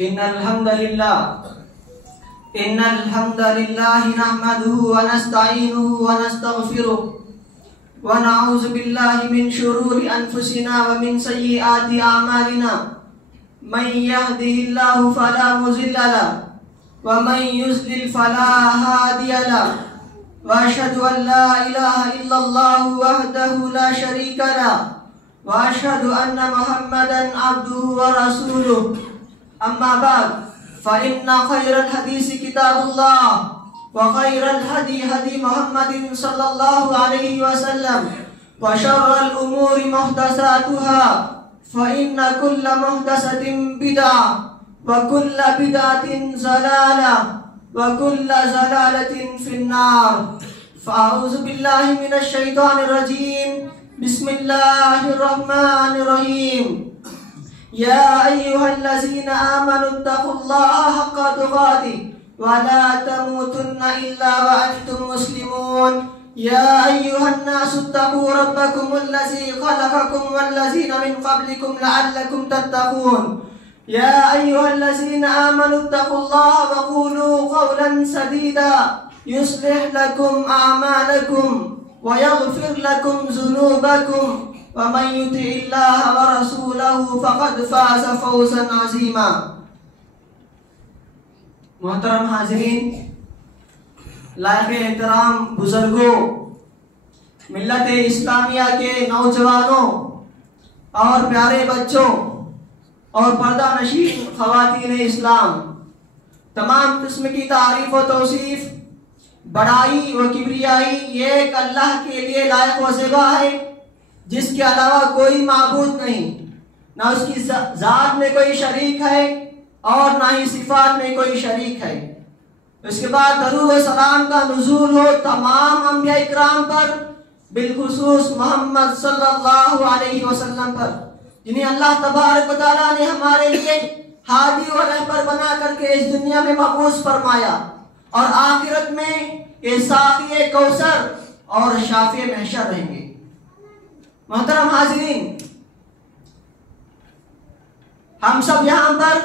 إن الحمد لله نحمده ونستعينه ونستغفره ونعوذ بالله من شرور أنفسنا ومن سيئات أعمالنا من يهده الله فلا مضل له ومن يضلل فلا هادي له وأشهد أن لا إله إلا الله وحده لا شريك له وأشهد أن محمدا عبده ورسوله أما بعد فإن خير الحديث كتاب الله وخير الهدي هدي محمد صلى الله عليه وسلم وشر الأمور محدثاتها فإن كل محدثة بدعة وكل بدعة ضلالة وكل ضلالة في النار فأعوذ بالله من الشيطان الرجيم بسم الله الرحمن الرحيم يا أيها الذين آمنوا اتقوا الله حق تقاته ولا تموتن إلا وأنتم مسلمون يا أيها الناس اتقوا ربكم الذي خلقكم والذين من قبلكم لعلكم تتقون يا أيها الذين آمنوا اتقوا الله وقولوا قولا سديدا يصلح لكم أعمالكم ويغفر لكم ذنوبكم ومن يطع الله ورسوله فقد فاز فوزا عظيما. محترم حاضرین، لائق احترام بزرگوں، ملت اسلامیہ کے نوجوانوں اور پیارے بچوں اور پردہ نشین خواتین اسلام، تمام قسم کی تعریف و توصیف، بڑائی و کبریائی یہ ایک اللہ کے لیے لائق و زیبا ہے جس کے علاوہ کوئی معبود نہیں، نہ اس کی ذات میں کوئی شریک ہے اور نہ ہی صفات میں کوئی شریک ہے۔ اس کے بعد درود و سلام کا نزول ہو تمام انبیاء اکرام پر، بالخصوص محمد صلی اللہ علیہ وسلم پر، جنہیں اللہ تبارک و تعالیٰ نے ہمارے لیے ہادی و رہبر بنا کر کے اس دنیا میں مبعوث فرمایا، اور آخرت میں یہ ساقی کوثر اور شافع محشر رہیں گے۔ محترم حاضرین، ہم سب یہاں پر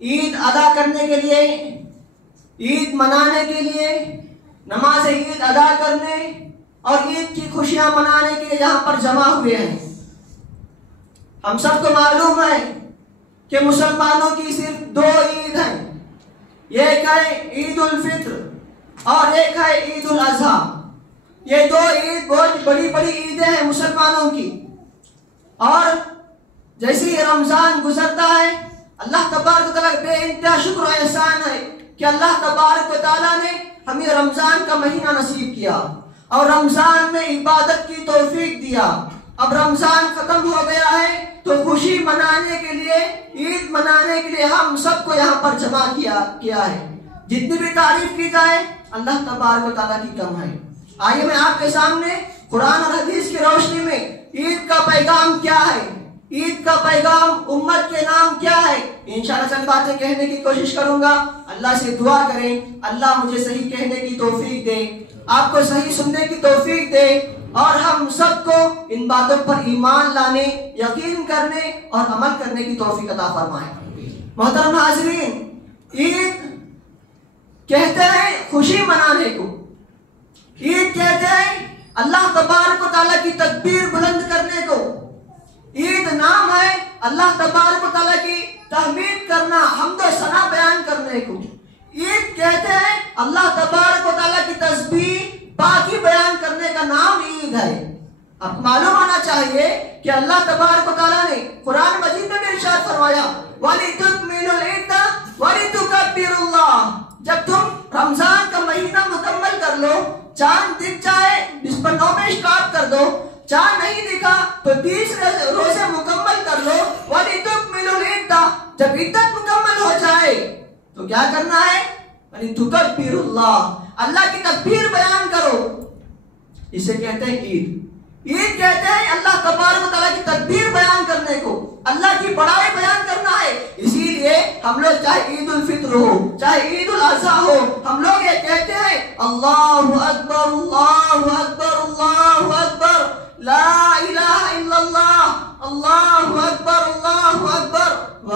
عید ادا کرنے کے لیے، عید منانے کے لیے، نماز عید ادا کرنے اور عید کی خوشیاں منانے کے لیے یہاں پر جمع ہوئے ہیں۔ ہم سب کو معلوم ہے کہ مسلمانوں کی صرف دو عید ہیں، ایک ہے عید الفطر اور ایک ہے عید الاضحیٰ۔ یہ دو عید بہت بڑی بڑی عیدیں ہیں مسلمانوں کی، اور جیسے ہی رمضان گزرتا ہے اللہ تبارک و تعالیٰ بے انتہا شکر و احسان ہے کہ اللہ تبارک و تعالیٰ نے ہمیں رمضان کا مہینہ نصیب کیا اور رمضان میں عبادت کی توفیق دیا۔ اب رمضان ختم ہو گیا ہے تو خوشی منانے کے لیے، عید منانے کے لیے ہم سب کو یہاں پر جمع کیا ہے۔ جتنی بھی تعریف کی جائے اللہ تبارک و تعالیٰ کی کم ہے۔ آئیے میں آپ کے سامنے قرآن اور حدیث کی روشنی میں عید کا پیغام کیا ہے، عید کا پیغام امت کے نام کیا ہے، انشاءاللہ چند باتیں کہنے کی کوشش کروں گا۔ اللہ سے دعا کریں اللہ مجھے صحیح کہنے کی توفیق دے، آپ کو صحیح سننے کی توفیق دے، اور ہم سب کو ان باتوں پر ایمان لانے، یقین کرنے اور عمل کرنے کی توفیق عطا فرمائے۔ محترم حاضرین، عید کہتے ہیں خوشی منانے کو، عید کہتے ہیں اللہ تبارک و تعالیٰ کی تکبیر بلند کرنے کو، عید نام ہے اللہ تبارک و تعالیٰ کی تحمید کرنا، حمد و ثنا بیان کرنے کو۔ عید کہتے ہیں اللہ تبارک و تعالیٰ کی تسبیح پاکی بیان کرنے کا نام عید ہے۔ آپ کو معلوم ہونا چاہیے کہ اللہ تبارک و تعالیٰ نے قرآن مجید میں بھی ارشاد فرمایا وَلِتُكْمِلُوا الْعِدَّةَ وَلِتُكَبِّرُوا اللَّهَ، جب تم رمضان کا مہینہ مکمل کر لو، چاند دکھ جائے اس پر 9 میں اسٹارٹ کر دو، چاند نہیں دکھا تو 30 روزے مکمل کر لو، وَلِتُكْمِلُوا الْعِدَّةَ، جب عدت مکمل ہو جائے تو کیا کرنا ہے، وَلِتُكَبِّرُوا اللَّهَ، اللہ کی تکبیر بیان کرو۔ اسے کہتے ہیں عید۔ عید کہتے ہیں اللہ تبارک و تعالیٰ کی تکبیر بیان کرنے کو، اللہ کی بڑائی بیان کرنا ہے۔ اسی لیے ہم لوگ چاہے عید الفطر ہو چاہے عید الاضحیٰ ہو، ہم لوگ یہ کہتے ہیں اللہ اکبر اللہ اکبر اللہ اکبر لا الہ الا اللہ اللہ اکبر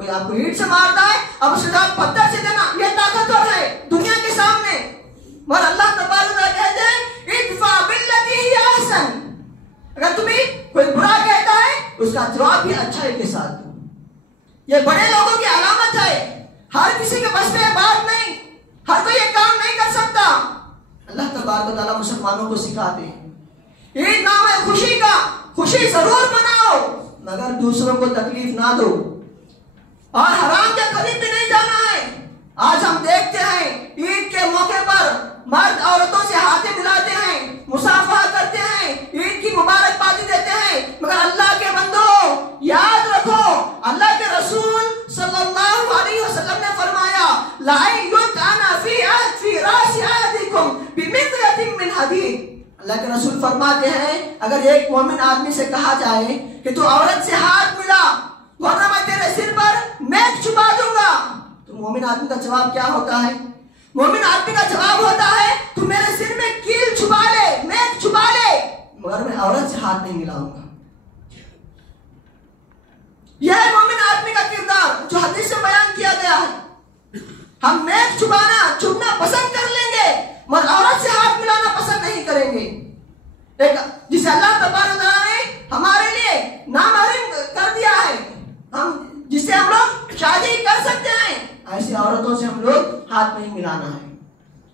کوئی آپ کو اینٹ سے مارتا ہے، اب اس کے جواب پتھر سے دینا، یہ طاقتور ہے دنیا کے سامنے. مگر اللہ تبارک و تعالیٰ کہتے ہیں ادفع باللتی ہی احسن، اگر تمہیں کوئی برا کہتا ہے اس کا جواب بھی اچھائی کے ساتھ دو. یہ بڑے لوگوں کی علامت ہے. ہر کسی کے بس میں بات نہیں، ہر کوئی یہ کام نہیں کر سکتا. اللہ تبارک و تعالیٰ مسلمانوں کو سکھاتے ہیں عید نام ہے خوشی کا، خوشی ضرور مناؤ مگر دوسروں کو تکلیف نہ دو، اور حرام کے قریب بھی نہیں جانا ہے. آج ہم دیکھتے ہیں عید کے موقع پر مرد عورتوں سے ہاتھیں ملاتے ہیں، مصافحہ کرتے ہیں، عید کی مبارکبادی دیتے ہیں. مگر اللہ کے بندو یاد رکھو، اللہ کے رسول صلی اللہ علیہ وسلم نے فرمایا لَعِنْ يُطْعَنَ فِي رَأْسِ أَحَدِكُمْ بِمِطْرَةٍ مِّنْ حَدِيدٍ. اللہ کے رسول فرماتے ہیں اگر ایک مومن آدمی سے کہا جائے کہ تو عورت سے ہاتھ ملا ورنہ میں تیرے سر پر میخ چھپا دوں گا، تو مومن آدمی کا جواب کیا ہوتا ہے؟ مومن آدمی کا جواب ہوتا ہے تو میرے سر میں کیل چھپا لے، میخ چھپا لے، مگر میں عورت سے ہاتھ نہیں ملاؤں گا. یہ ہے مومن آدمی کا کردار جو حدیث سے بیان کیا گیا ہے. ہم میخ چھپنا پسند کر لیں گے مگر عورت سے ہاتھ ملانا پسند نہیں کریں گے. ایک جسے اللہ تبارک و تعالیٰ نے ہمارے لیے نامحرم کر دیا ہے، ہم جسے ہم لوگ شادی کر سکتے ہیں، ایسی عورتوں سے ہم لوگ ہاتھ نہیں ملانا ہے.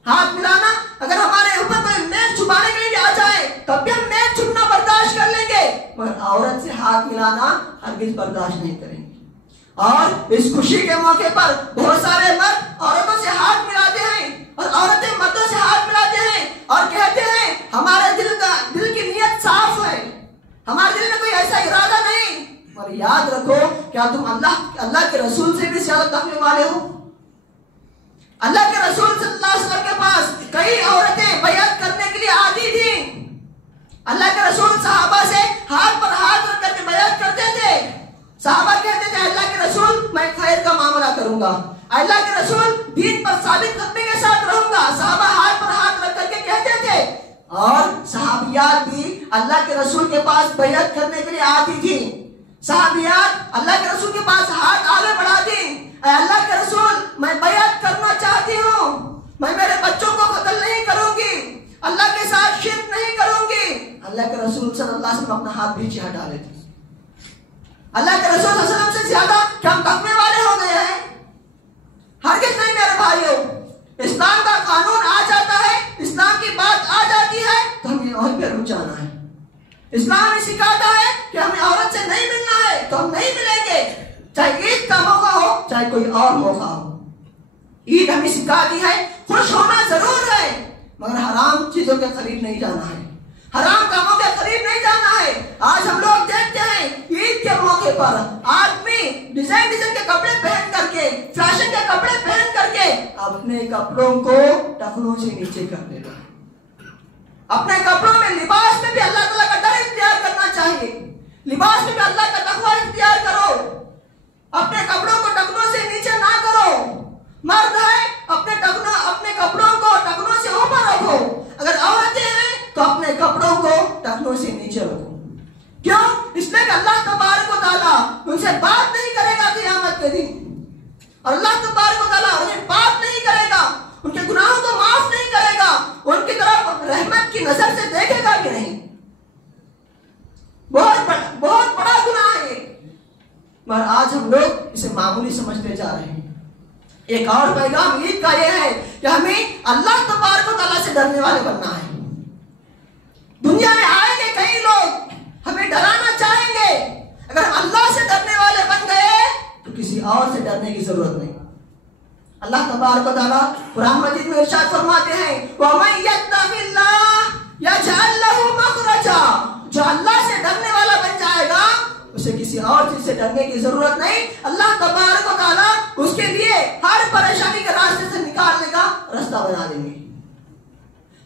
ہاتھ ملانا اگر ہمارے اوپر کوئی میخ چھپانے کے لیے آ جائے تب بھی ہم میخ چھپنا برداشت کر لیں گے مگر عورت سے ہاتھ ملانا ہرگز برداشت نہیں کریں گے. اور اس خوشی کے موقع پر بہت سارے مرد عورتوں سے ہاتھ ملاتے ہیں اور عورتیں مردوں سے ہاتھ ملاتے ہیں اور کہتے ہیں ہمارے دل کی نیت صاف ہے، ہمارے دل میں کوئی ایسا ارادہ نہیں. اور یاد رکھو کیا تم اللہ کے رسول سے بھی زیادہ تقوی والے ہو؟ اللہ کے رسول صلی اللہ علیہ وسلم کے پاس کئی عورتیں بیعت کرنے کے لیے آتی تھیں. اللہ کے رسول صحابہ سے ہاتھ پر ہاتھ رکھ کر کے بیعت کرتے تھے. صحابہ کہتے تھے اللہ کے رسول میں خیر کا معاملہ کروں گا، اللہ کے رسول دین پر ثابت قدمی کے ساتھ رہوں گا. صحابہ ہاتھ پر ہاتھ رکھ کر کے کہتے تھے، اور صحابیات بھی اللہ کے رسول کے پاس بیعت کرنے کے لیے آتی تھی. صحابیات اللہ کے رسول کے پاس ہاتھ آگے بڑھاتی، اے اللہ کے رسول میں بیعت کرنا چاہتی ہوں، میں میرے بچوں کو قتل نہیں کروں گی، اللہ کے ساتھ شرک نہیں کروں گی. اللہ کے رسول صلی اللہ علیہ وسلم اپنا ہاتھ پیچھے ہٹا لیتے. اللہ کے رسول صلی اللہ علیہ وسلم سے زیادہ کیا ہم تقوی والے ہو گئے ہیں؟ ہرگز نہیں میرے بھائیوں. اسلام کا قانون آ جاتا ہے، اسلام کی بات آ جاتی ہے تو ہمیں اور پہ رک جانا ہے. اسلام ہمیں سکھاتا ہے کہ ہمیں عورت سے نہیں ملنا ہے تو ہم نہیں ملیں گے، چاہے عید کا موقع ہو چاہے کوئی اور موقع ہو. عید ہمیں سکھاتی ہے خوش ہونا ضرور ہے مگر حرام چیزوں کے قریب نہیں جانا ہے، حرام کاموں کے قریب نہیں جانا ہے. آج ہم لوگ دیکھتے ہیں عید کے موقع پر آدمی ڈیزائن کے کپڑے پہن کر کے، فیشن کے کپڑے پہن کر کے اپنے کپڑوں کو ٹخنوں سے نیچے کر دیتا ہے. اپنے کپڑوں میں، لباس میں بھی اللہ تعالیٰ کا ڈر اختیار کرنا چاہیے. لباس میں بھی اللہ کا تقویٰ اختیار کرو، اپنے کپڑوں کو ٹخنوں سے نیچے نہ کرو. مرد ہے اپنے کپڑوں کو ٹخنوں سے اوپر رکھو، اگر عورتیں ہیں تو اپنے کپڑوں کو ٹخنوں سے نیچے رکھو. کیوں؟ اس لیے کہ اللہ تبارک و تعالیٰ ان سے بات نہیں کرے گا قیامت کے دن، اور اللہ تبارک و تعالیٰ انہیں بات نہیں کرے گا، ان کے گناہوں کو معاف نہیں کرے گا، ان کی طرف رحمت کی نظر سے دیکھے گا بھی نہیں. بہت بڑا گناہ ہے مگر آج ہم لوگ اسے معمولی سمجھتے جا رہے ہیں. ایک اور پیغام عید کا یہ ہے کہ ہمیں اللہ تبارک و تعالیٰ سے ڈرنے والے بننا ہے. دنیا میں آئیں گے کئی لوگ ہمیں ڈرانا چاہیں گے، اگر ہم اللہ سے ڈرنے والے بن گئے تو کسی اور سے ڈرنے کی ضرورت نہیں. اللہ تبارک و تعالیٰ قرآن مجید میں ارشاد فرماتے ہیں وَمَن يَتَّقِ اللَّهَ يَجْعَل لَّهُ مَخْرَجًا، جو اللہ سے ڈرنے والا بن جائے گا اسے کسی اور چیز سے ڈرنے کی ضرورت نہیں. اللہ تبارک و تعالیٰ اس کے لیے ہر پریشانی کے راستے سے نکالنے کا راستہ بنا دیں گے.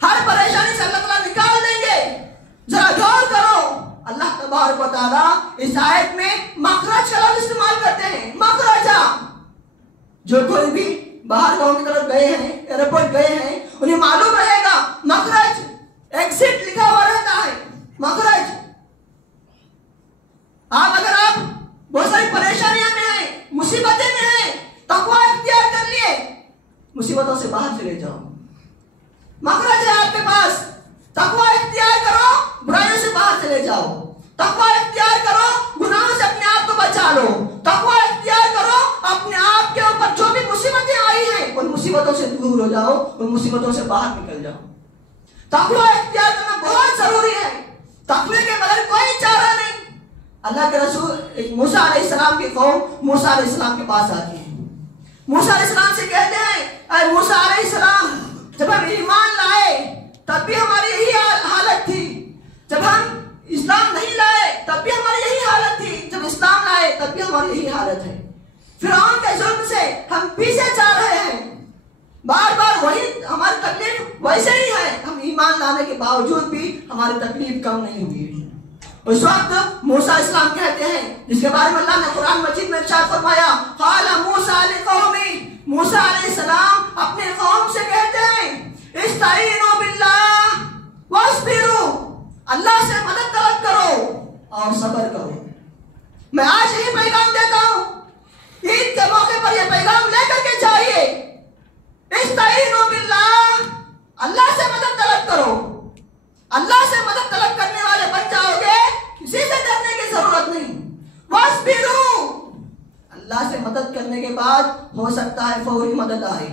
ہر پریشانی سے اللہ تعالیٰ نکال دیں گے. ذرا غور کرو، اللہ تبارک و تعالیٰ اس آیت میں مخرج کا لفظ استعمال کرتے ہیں. مخرجا، جو کوئی بھی باہر گاؤں کی طرف گئے ہیں، ایئرپورٹ گئے ہیں، انہیں معلوم رہے گا مخرج ایگزٹ لکھا ہوا رہتا ہے. مخرج، اگر آپ بہت ساری پریشانیاں میں ہیں، مصیبت باہر چلے جاؤ. مخرج ہے آپ کے پاس. تقوی اختیار کرو, برائیوں سے باہر چلے جاؤ. تقوی اختیار کرو, گناہوں سے اپنے آپ کو بچا لو. تقوی اختیار کرو, اپنے آپ کے اوپر جو بھی مصیبتیں آئی ہیں ان مصیبتوں سے دور ہو جاؤ, ان مصیبتوں سے باہر نکل جاؤ. تقوی اختیار کرنا بہت ضروری ہے. تقوی کے بغیر کوئی چارہ نہیں. اللہ کے رسول موسیٰ علیہ السلام کی قوم موسیٰ علیہ السلام کے پاس آتی ہے. موسیٰ علیہ السلام سے کہتے ہیں, اے موسیٰ علیہ السلام, جب ہم ایمان لائے تب بھی ہماری یہی حالت تھی. جب ہم اسلام نہیں لائے تب بھی ہماری یہی حالت تھی. جب اسلام لائے تب بھی ہماری یہی حالت ہے. فرعون کے ظلم سے ہم پیچھے جا رہے ہیں. بار بار وہی ہماری تکلیف ویسے ہی ہے. ہم ایمان لانے کے باوجود بھی ہماری تکلیف کم نہیں ہوئی. اس وقت موسیٰ علیہ السلام کہتے ہیں, جس کے بارے میں اللہ نے قرآن مجید میں ارشاد فرمایا, قال موسیٰ لقومہ, موسیٰ علیہ السلام اپنے قوم سے کہتے ہیں, استعینوا باللہ واصبروا, اللہ سے مدد طلب کرو اور صبر کرو. میں آج یہی پیغام دیتا ہوں, عید کے موقع پر یہ پیغام لے کر کے جائیے. استعینوا باللہ, اللہ سے مدد طلب کرو. اللہ سے مدد طلب کرنے والے بن جاؤ گے, کسی سے ڈرنے کی ضرورت نہیں. واصبروا, اللہ سے مدد کرنے کے بعد ہو سکتا ہے فوری مدد آئے,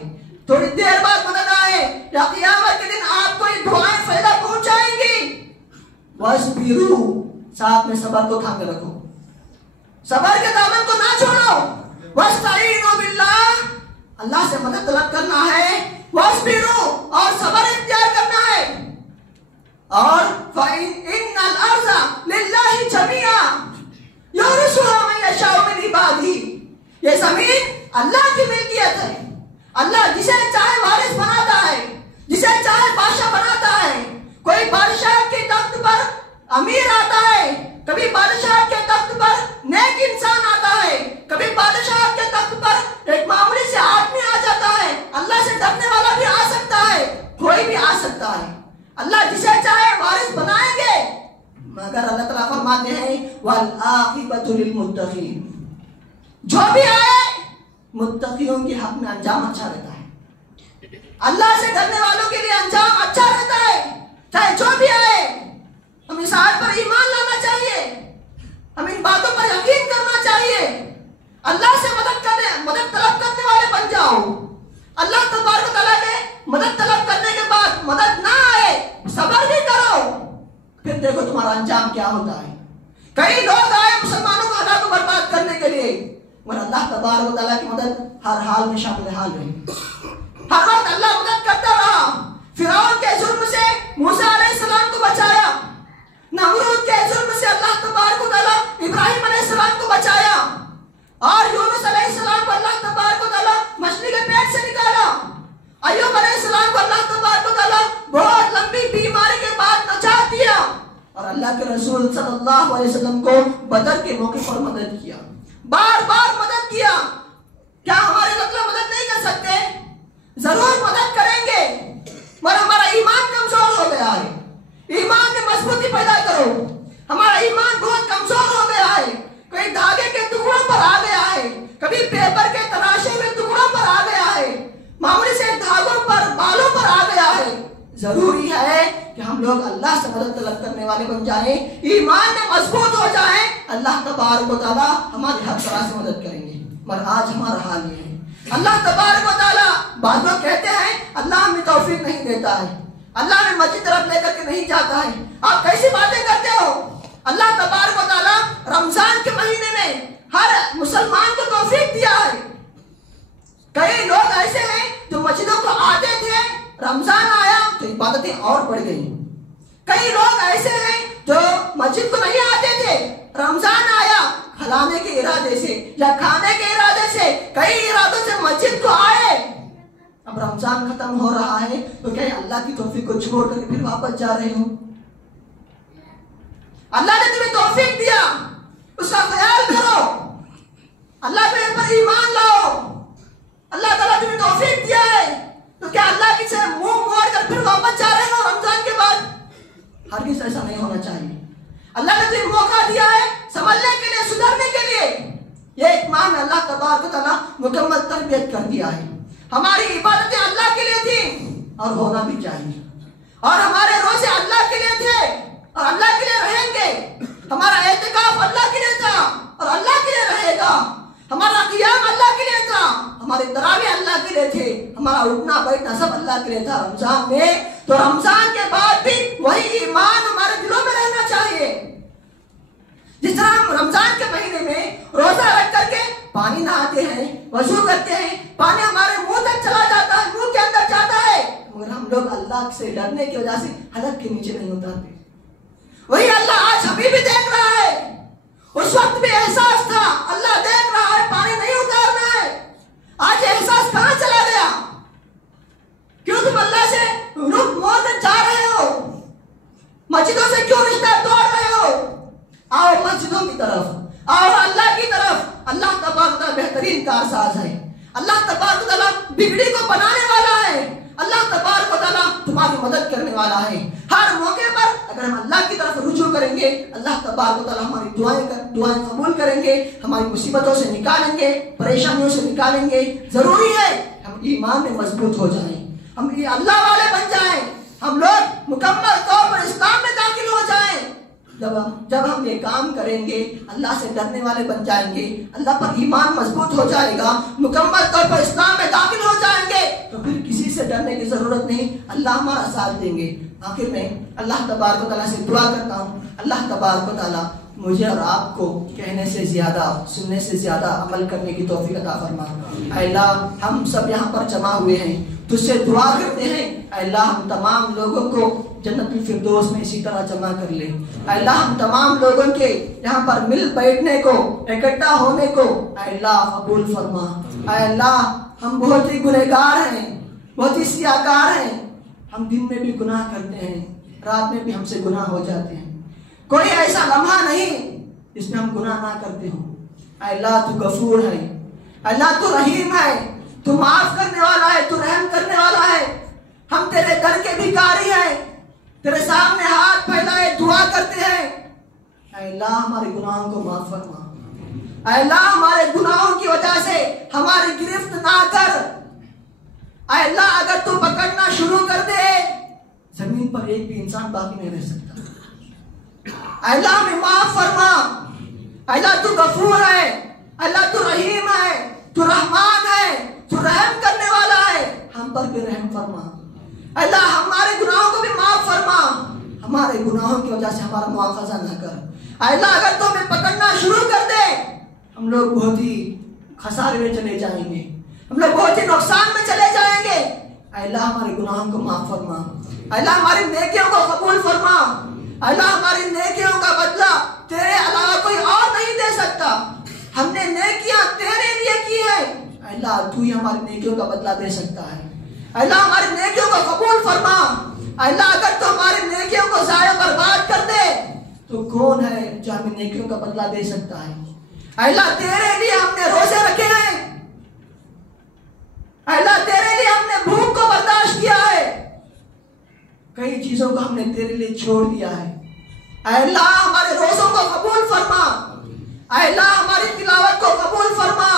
تھوڑی دیر بعد مدد آئے, یا قیامت کے دن آپ کو یہ دعائیں فائدہ پہنچائیں گی. واصبروا, ساتھ میں صبر کو تھامے رکھو, صبر کے دامن کو نہ چھوڑو. واستعینوا باللہ, اللہ سے مدد طلب کرنا ہے. واصبروا, اور صبر اختیار کرنا ہے. اور فَإِنَّ الْأَرْضَ لِلَّهِ جَمِيعًا يُورِثُهَا مَن يَشَاءُ مِنْ عِبَادِهِ, یہ زمین اللہ کی ملکیت ہے. اللہ جسے چاہے وارث بناتا ہے, جسے چاہے بادشاہ بناتا ہے. کوئی بادشاہ کے تخت پر امیر آتا ہے, کبھی بادشاہ کے تخت پر نیک انسان آتا ہے, کبھی بادشاہ کے تخت پر ایک معمولی سے آدمی آ جاتا ہے. اللہ سے ڈرنے والا بھی آ سکتا ہے, کوئی بھی آ سکتا ہے. اللہ جسے چاہے وارث بنائیں گے, مگر اللہ تعالیٰ فرماتے ہیں وَالْعَاقِبَةُ لِلْمُتَّقِينَ, جو بھی آئے متقیوں کے حق میں انجام اچھا رہتا ہے. اللہ سے ڈرنے والوں کے لیے انجام اچھا رہتا ہے, چاہے جو بھی آئے. ہم اس آیت پر ایمان لانا چاہیے, ہم ان باتوں پر یقین کرنا چاہیے. اللہ سے مدد طلب کرنے والے بن جاؤ. اللہ تبارک و تعالیٰ کے مدد طلب کرنے کے بعد مدد نہ آئے, صبر بھی کرو, پھر دیکھو تمہارا انجام کیا ہوتا ہے. کئی لوگ آئے مسلمانوں کو ہلاک و برباد کرنے کے لیے, مگر اللہ تبارک و تعالیٰ کی مدد ہر حال میں شامل حال رہی. ہر وقت اللہ مدد کرتا رہا. فرعون کے ظلم سے موسیٰ علیہ السلام کو بچایا. نمرود کے ظلم سے اللہ تبارک و تعالیٰ ابراہیم علیہ السلام کو بچایا. اور یونس علیہ السلام کو اللہ تبارک و تعالیٰ مچھلی کے پیٹ سے نکالا. ایوب علیہ السلام کو اللہ تبارک و تعالیٰ بہت لمبی بیماری کے بعد نجات دیا. اور اللہ کے رسول صلی اللہ علیہ وسلم کو بدر کے موقع پر مدد کیا, بار بار مدد کیا. کیا ہمارے مطلب مدد نہیں کر سکتے؟ ضرور مدد کریں گے, مگر ہمارا ایمان کمزور ہو گیا ہے. ایمان میں مضبوطی پیدا کرو. ہمارا ایمان بہت کمزور ہو گیا ہے, کئی دھاگے کے ٹکڑوں پر آ گیا ہے, کبھی پیپر کے تراشے ہوئے ٹکڑوں پر آ گیا ہے, معمولی سے دھاگوں پر بالوں پر آ گیا ہے. ضروری ہے کہ ہم لوگ اللہ سے مدد طلب کرنے والے بن جائیں, ایمان میں مضبوط ہو جائیں. اللہ تبارک و تعالیٰ ہماری ہر طرح سے مدد کریں گے. مگر آج ہمارا حال یہ ہے, اللہ تبارک و تعالیٰ, بعض لوگ کہتے ہیں اللہ ہمیں توفیق نہیں دیتا ہے, اللہ ہمیں مسجد طرف لے کر کے نہیں جاتا ہے. آپ کیسی باتیں کرتے ہو؟ اللہ تبارک و تعالیٰ رمضان کے مہینے میں ہر مسلمان کو توفیق دیا ہے. کئی لوگ ایسے ہیں جو مسجدوں کو آتے تھے, رمضان آیا تو عبادتیں اور بڑھ گئی. کئی لوگ ایسے ہیں جو مسجد کو نہیں آتے تھے, رمضان آیا کھلانے کے ارادے سے یا کھانے کے ارادے سے, کئی ارادوں سے مسجد کو آئے. اب رمضان ختم ہو رہا ہے تو کیا اللہ کی توفیق کو چھوڑ کر پھر واپس جا رہے ہو؟ اللہ نے تمہیں توفیق دیا, اس کا خیال کرو, اللہ پہ پر ایمان لاؤ. اللہ تعالیٰ تمہیں توفیق دیا ہے تو کیا اللہ کی سے منہ موڑ کر پھر واپس جا رہے ہو رمضان کے بعد؟ ہرگز ایسا نہیں ہونا چاہیے. اللہ نے تمہیں موقع دیا ہے سنبھلنے کے لیے, سدھرنے کے لیے. یہ ایک ماہ میں اللہ تبارک و تعالیٰ مکمل تربیت کر دیا ہے. ہماری عبادتیں اللہ کے لیے تھیں اور ہونا بھی چاہیے، اور ہمارے روزے اللہ کے لیے تھے اور اللہ کے لیے رہیں گے، ہمارا اعتکاف اللہ کے لیے تھا اور اللہ کے لیے رہے گا، ہمارا قیام اللہ کے لیے تھا، ہمارے تراویح اللہ کے لیے تھے، ہمارا اٹھنا بیٹھنا سب اللہ کے لیے تھا رمضان میں، تو رمضان کے بعد بھی وہی ایمان ہمارے دلوں میں رہنا چاہیے۔ جس طرح ہم رمضان کے مہینے میں روزہ رکھ کر کے پانی نہاتے ہیں، وضو کرتے ہیں، پانی ہمارے منہ تک چلا جاتا ہے، منہ کے اندر جاتا ہے، مگر ہم لوگ اللہ سے ڈرنے کی وجہ سے حلق کے نیچے نہیں اتارتے۔ وہی اللہ آج ہمیں بھی دیکھ رہا ہے، اس وقت بھی احساس تھا، اللہ دیکھ رہا ہے، پانی نہیں اتارنا ہے، آج احساس کہاں چلا گیا؟ کیوں تم اللہ سے رخ موڑ جا رہے ہو؟ مسجدوں سے کیوں رشتہ توڑ رہے ہو؟ آؤ مسجدوں کی طرف، آؤ اللہ کی طرف۔ اللہ تبارک و تعالیٰ بہترین کارساز ہے، اللہ تبارک و تعالیٰ بگڑی کو بنانے والا ہے، اللہ تبارک و تعالیٰ تمہاری مدد کرنے والا ہے۔ ہر موقع پر اگر ہم اللہ کی طرف رجوع کریں گے، اللہ تبارک و تعالیٰ ہماری دعائیں قبول کریں گے، ہماری مصیبتوں سے نکالیں گے، پریشانیوں سے نکالیں گے۔ ضروری ہے ہم ایمان میں مضبوط ہو جائیں، ہم یہ اللہ والے بن جائیں، ہم لوگ مکمل طور پر اسلام میں داخل ہو جائیں۔ جب ہم یہ کام کریں گے، اللہ سے ڈرنے والے بن جائیں گے، اللہ پر ایمان مضبوط ہو جائے گا، مکمل طور پر اسلام میں داخل ہو جائیں گے، تو پھر کسی سے ڈرنے کی ضرورت نہیں، اللہ ہمارا ساتھ دیں گے۔ آخر میں اللہ تبارک و تعالیٰ سے دعا کرتا ہوں، اللہ تبارک و تعالیٰ مجھے اور آپ کو کہنے سے زیادہ، سننے سے زیادہ عمل کرنے کی توفیق عطا فرما۔ اے اللہ، ہم سب یہاں پر جمع ہوئے ہیں، تجھ سے دعا کرتے ہیں، اے اللہ ہم تمام لوگوں کو جنت الفردوس میں اسی طرح جمع کر لے۔ اے اللہ ہم تمام لوگوں کے یہاں پر مل بیٹھنے کو، اکٹھا ہونے کو اے اللہ قبول فرما۔ اے اللہ ہم بہت ہی گنہگار ہیں، بہت ہی سیاہکار ہیں، ہم دن میں بھی گناہ کرتے ہیں، رات میں بھی ہم سے گناہ ہو جاتے ہیں، کوئی ایسا لمحہ نہیں جس میں ہم گناہ نہ کرتے ہوں۔ اے اللہ تو غفور ہے، اے اللہ تو رحیم ہے، تو معاف کرنے والا ہے، تو رحم کرنے والا ہے۔ ہم تیرے در کے بھکاری ہیں، تیرے سامنے ہاتھ پھیلائے دعا کرتے ہیں، اے اللہ ہمارے گناہوں کو معاف فرما۔ اے اللہ ہمارے گناہوں کی وجہ سے ہماری گرفت نہ کر۔ اے اللہ اگر تو پکڑنا شروع کر دے، زمین پر ایک بھی انسان باقی نہیں رہ سکتا۔ اے اللہ ہمیں معاف فرما۔ اے اللہ تو غفور ہے، اے اللہ تو رحیم ہے، تو رحمان ہے، تو رحم کرنے والا ہے، ہم پر بھی رحم فرما۔ اے اللہ ہمارے گناہوں کو بھی معاف فرما، ہمارے گناہوں کی وجہ سے ہمارا مواخذہ نہ کر۔ اے اللہ اگر تو ہمیں پکڑنا شروع کر دے، ہم لوگ بہت ہی خسارے میں چلے جائیں گے، ہم لوگ بہت ہی نقصان میں چلے جائیں گے۔ اے اللہ ہمارے گناہوں کو معاف فرما، اے اللہ ہماری نیکیوں کو قبول فرما۔ اے اللہ ہماری نیکیوں کا بدلہ تیرے علاوہ کوئی اور نہیں دے سکتا، ہم نے نیکیاں تیرے لیے کی ہے، اے اللہ تو ہی ہماری نیکیوں کا بدلہ دے سکتا ہے۔ اے اللہ ہماری نیکیوں کو قبول فرما۔ اے اللہ اگر تو ہماری نیکیوں کو ضائع برباد کر دے تو کون ہے جو ہمیں نیکیوں کا بدلہ دے سکتا ہے؟ اے اللہ تیرے لیے ہم نے روزے رکھے ہیں، اے اللہ تیرے لیے ہم نے بھوک کو برداشت کیا ہے، کئی چیزوں کو ہم نے تیرے لیے چھوڑ دیا ہے۔ اے اللہ ہمارے روزوں کو قبول فرما، اے اللہ ہماری تلاوت کو قبول فرما۔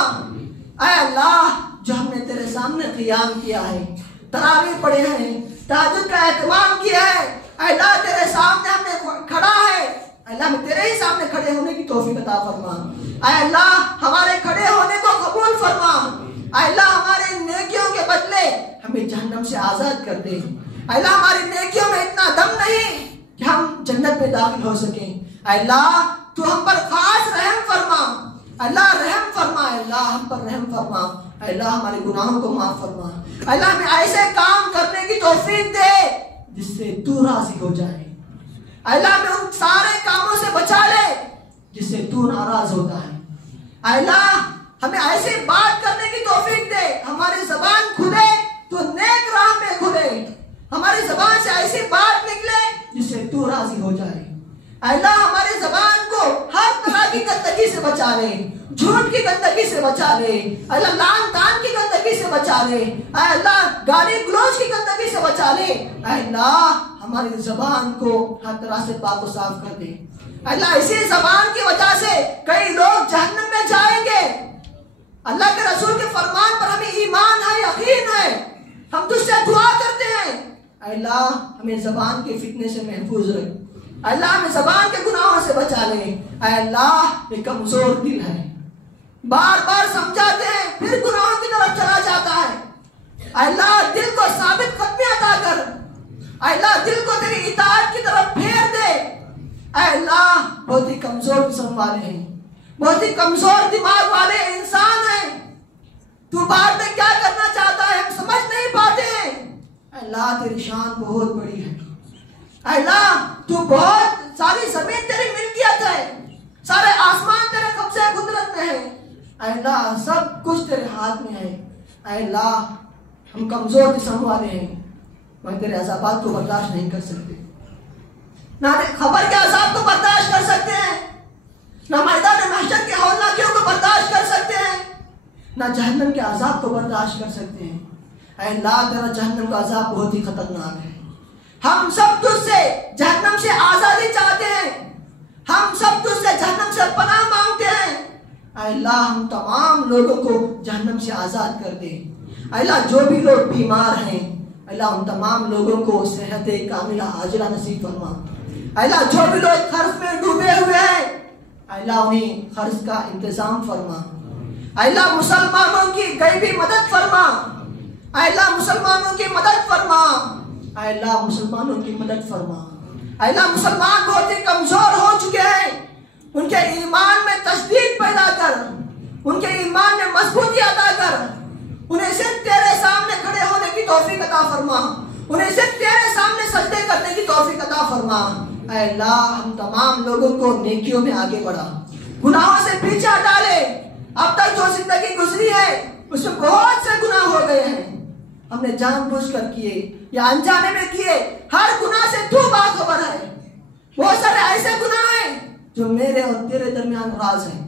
اے اللہ جو ہم نے تیرے سامنے قیام کیا ہے، تراویح پڑھے ہیں، تہجد کا اہتمام کیا ہے، اے اللہ تیرے سامنے ہم نے کھڑا ہے، اے اللہ ہمیں تیرے ہی سامنے کھڑے ہونے کی توفیق عطا فرما۔ اے اللہ ہمارے کھڑے ہونے کو قبول فرما۔ اے اللہ ہمارے نیکیوں کے بدلے ہمیں جہنم سے آزاد کر دے۔ اے اللہ ہماری نیکیوں میں اتنا دم نہیں کہ ہم جنت میں داخل ہو سکیں، اے اللہ تو ہم پر خاص رحم فرما، اے اللہ رحم فرما، اے اللہ ہم پر رحم فرما، اے اللہ ہمارے گناہوں کو معاف فرما۔ اے اللہ ہمیں ایسے کام کرنے کی توفیق دے جس سے تو راضی ہو جائے، اے اللہ ہمیں ان سارے کاموں سے بچا لے جس سے تو ناراض ہوتا ہے۔ اے اللہ ہمیں ایسی بات کرنے کی توفیق دے، ہماری زبان کھلے تو نیک راہ میں کھلے، ہماری زبان سے ایسی بات نکلے جس سے تو راضی ہو جائے۔ اے اللہ ہماری زبان کو ہر طرح کی گندگی سے بچا لے، جھوٹ کی گندگی سے بچا لے، اے اللہ لعن طعن کی گندگی سے بچا لے، اے اللہ گالی گلوچ کی گندگی سے بچا لے، اے اللہ ہماری زبان کو ہر طرح سے پاک و صاف کر دے۔ اے اللہ اسی زبان کی وجہ سے کئی لوگ جہنم میں جائیں گے، اللہ کے رسول کے فرمان پر ہمیں ایمان ہے، یقین ہے، ہم تجھ سے دعا کرتے ہیں اے اللہ ہمیں زبان کے فتنے سے محفوظ رکھ، اے اللہ ہمیں زبان کے گناہوں سے بچا لے، اے اللہ یہ کمزور دل ہے، بار بار سمجھاتے ہیں پھر گناہوں کی طرف چلا جاتا ہے، اے اللہ دل کو ثابت قدمی عطا کر، اے اللہ دل کو تیری اطاعت کی طرف پھیر دے، اے اللہ بہت ہی کمزور جسم والے ہیں، بہت ہی کمزور دماغ والے انسان ہیں، تو بعد میں کیا کرنا چاہتا ہے ہم سمجھ نہیں پاتے ہیں، اے اللہ تیری شان بہت بڑی ہے، اے اللہ تو بہت ساری زمین تیری ملکیت ہے، سارے آسمان تیرے قبضے قدرت میں ہے، اے اللہ سب کچھ تیرے ہاتھ میں ہے، اے اللہ ہم کمزور جسم والے ہیں، مگر تیرے عذابات کو برداشت نہیں کر سکتے، نہ خبر کے عذاب کو برداشت کر سکتے ہیں، نہ میدان محشر کے ہولناکیوں کو برداشت کر سکتے ہیں، نہ جہنم کے عذاب کو برداشت کر سکتے ہیں، اے اللہ تیرا جہنم کا عذاب بہت ہی خطرناک ہے، ہم سب تجھ سے جہنم سے آزادی چاہتے ہیں، ہم سب تجھ سے جہنم سے پناہ مانگتے ہیں، اے اللہ ہم تمام لوگوں کو جہنم سے آزاد کر دے، اے اللہ جو بھی لوگ بیمار ہیں اللہ ان تمام لوگوں کو صحت کاملہ عاجلہ نصیب فرما، اے اللہ جو بھی لوگ قرض میں ڈوبے ہوئے ہیں اے اللہ انہیں قرض کا انتظام فرما، اے اللہ مسلمانوں کی غیبی مدد فرما، اے اللہ مسلمانوں کی مدد فرما، اے اللہ مسلمانوں کی مدد فرما، اے اللہ مسلمان بہت ہی کمزور ہو چکے ہیں، ان کے ایمان میں تجدید پیدا کر، ان کے ایمان میں مضبوطی عطا کر، انہیں صرف تیرے سامنے کھڑے ہونے کی توفیق عطا فرما، انہیں صرف تیرے سامنے سجدے کرنے کی توفیق عطا فرما، اے اللہ ہم تمام لوگوں کو نیکیوں میں آگے بڑھا، گناہوں سے پیچھے ہٹا لے، اب تک جو زندگی گزری ہے اس میں بہت سے گناہ ہو گئے ہیں، ہم نے جان بوجھ کر کیے یا انجانے میں کیے، ہر گناہ سے تو باخبر ہے، بہت سارے ایسے گناہ ہیں جو میرے اور تیرے درمیان راز ہیں،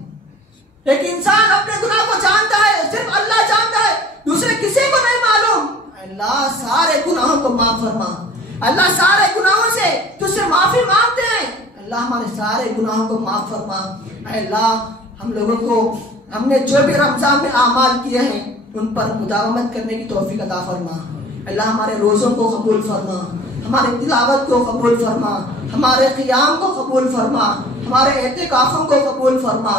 ایک انسان اپنے گناہ کو جانتا ہے، صرف اللہ جانتا ہے، دوسرے کسی کو نہیں معلوم، اللہ سارے گناہوں کو معاف فرما، اللہ سارے گناہوں سے تجھ سے معافی مانگتے ہیں، اللہ ہمارے سارے گناہوں کو معاف فرما، اے اللہ ہم لوگوں کو ہم نے جو بھی رمضان میں اعمال کیے ہیں ان پر مداومت کرنے کی توفیق عطا فرما، اللہ ہمارے روزوں کو قبول فرما، ہمارے تلاوت کو قبول فرما، ہمارے قیام کو قبول فرما، ہمارے اعتکافوں کو قبول فرما،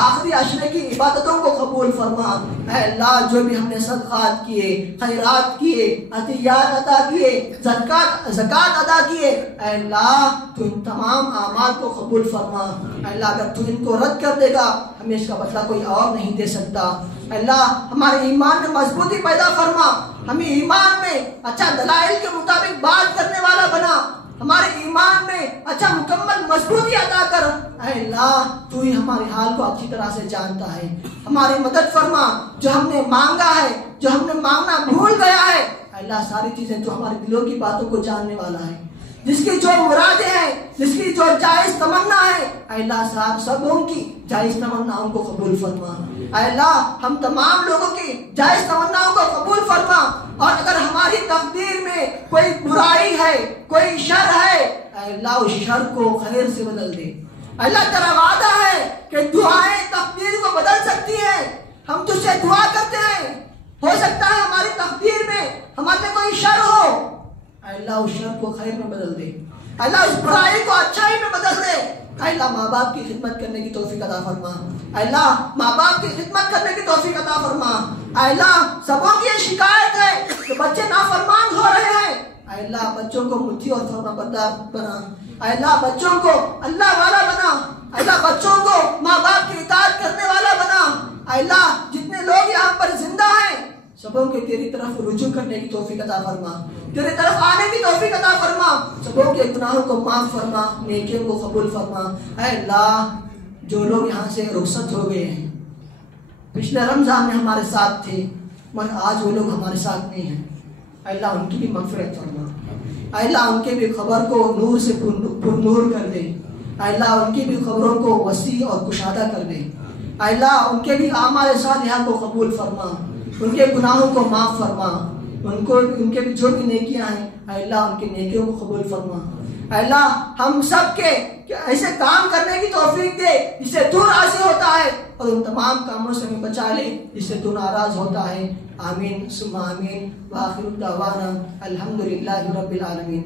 آخری عشرے کی عبادتوں کو قبول فرما، اے اللہ جو بھی ہم نے صدقات کیے، خیرات کیے، عطیات عطا کیے، زکوٰۃ ادا کیے، اے اللہ تو ان تمام اعمال کو قبول فرما، اے اللہ اگر تو ان کو رد کر دے گا ہمیں اس کا بدلہ کوئی اور نہیں دے سکتا، اے اللہ ہمارے ایمان میں مضبوطی پیدا فرما، ہمیں ایمان میں اچھا دلائل کے مطابق بات کرنے والا بنا، ہمارے ایمان میں اچھا مکمل مضبوطی عطا کر، اے اللہ تو ہی ہمارے حال کو اچھی طرح سے جانتا ہے، ہماری مدد فرما، جو ہم نے مانگا ہے، جو ہم نے مانگنا بھول گیا ہے، اے اللہ ساری چیزیں تو ہمارے دلوں کی باتوں کو جاننے والا ہے، جس کی جو مرادیں ہیں، جس کی جو جائز تمنا ہے، اے اللہ سبوں کی جائز تمناؤں کو قبول فرما، اے اللہ ہم تمام لوگوں کی جائز تمناؤں کو قبول فرما، اور اگر ہماری تقدیر میں کوئی برائی ہے، کوئی شر ہے، اے اللہ اس شر کو خیر سے بدل دے، اے اللہ تیرا وعدہ ہے کہ دعائیں تقدیر کو بدل سکتی ہیں، ہم تجھ سے دعا کرتے ہیں، ہو سکتا ہے ہماری تقدیر میں ہمارے کوئی شر ہو، اے اللہ اس شر کو خیر میں بدل دے، اے اللہ اس برائی کو اچھائی میں بدل دے، اے اللہ ماں باپ کی خدمت کرنے کی توفیق عطا فرما، اے اللہ ماں باپ کی خدمت کرنے کی توفیق عطا فرما، اے اللہ سبوں کی یہ شکایت ہے کہ بچے نافرمان ہو رہے ہیں، اے اللہ بچوں کو مطیع اور فرما بردار بنا، اے اللہ بچوں کو اللہ والا بنا، اے اللہ بچوں کو ماں باپ کی اطاعت کرنے والا بنا، اے اللہ جتنے لوگ یہاں پر زندہ ہیں سبوں کے تیری طرف رجوع کرنے کی توفیق عطا فرما، تیری طرف آنے کی توفیق عطا فرما، سبوں کے گناہوں کو معاف فرما، نیکیوں کو قبول فرما، اے اللہ جو لوگ یہاں سے رخصت ہو گئے ہیں پچھلے رمضان میں ہمارے ساتھ تھے مگر آج وہ لوگ ہمارے ساتھ نہیں ہیں، اے اللہ ان کی بھی مغفرت فرما، اے اللہ ان کے بھی خبر کو نور سے پر نور کر دے، اے اللہ ان کی بھی خبروں کو وسیع اور کشادہ کر دے، اے اللہ ان کے بھی اعمال صالحہ کو قبول فرما، ان کے گناہوں کو معاف فرما، ان کے بھی جو بھی نیکیاں ہیں اے اللہ ان کی نیکیوں کو قبول فرما، اللہ ہم سب کے ایسے کام کرنے کی توفیق دے جس سے تو راضی ہوتا ہے، اور ان تمام کاموں سے ہمیں بچا لے جس سے تو ناراض ہوتا ہے. آمین ثم آمین. وآخر دعوانا الحمدللہ رب العالمین.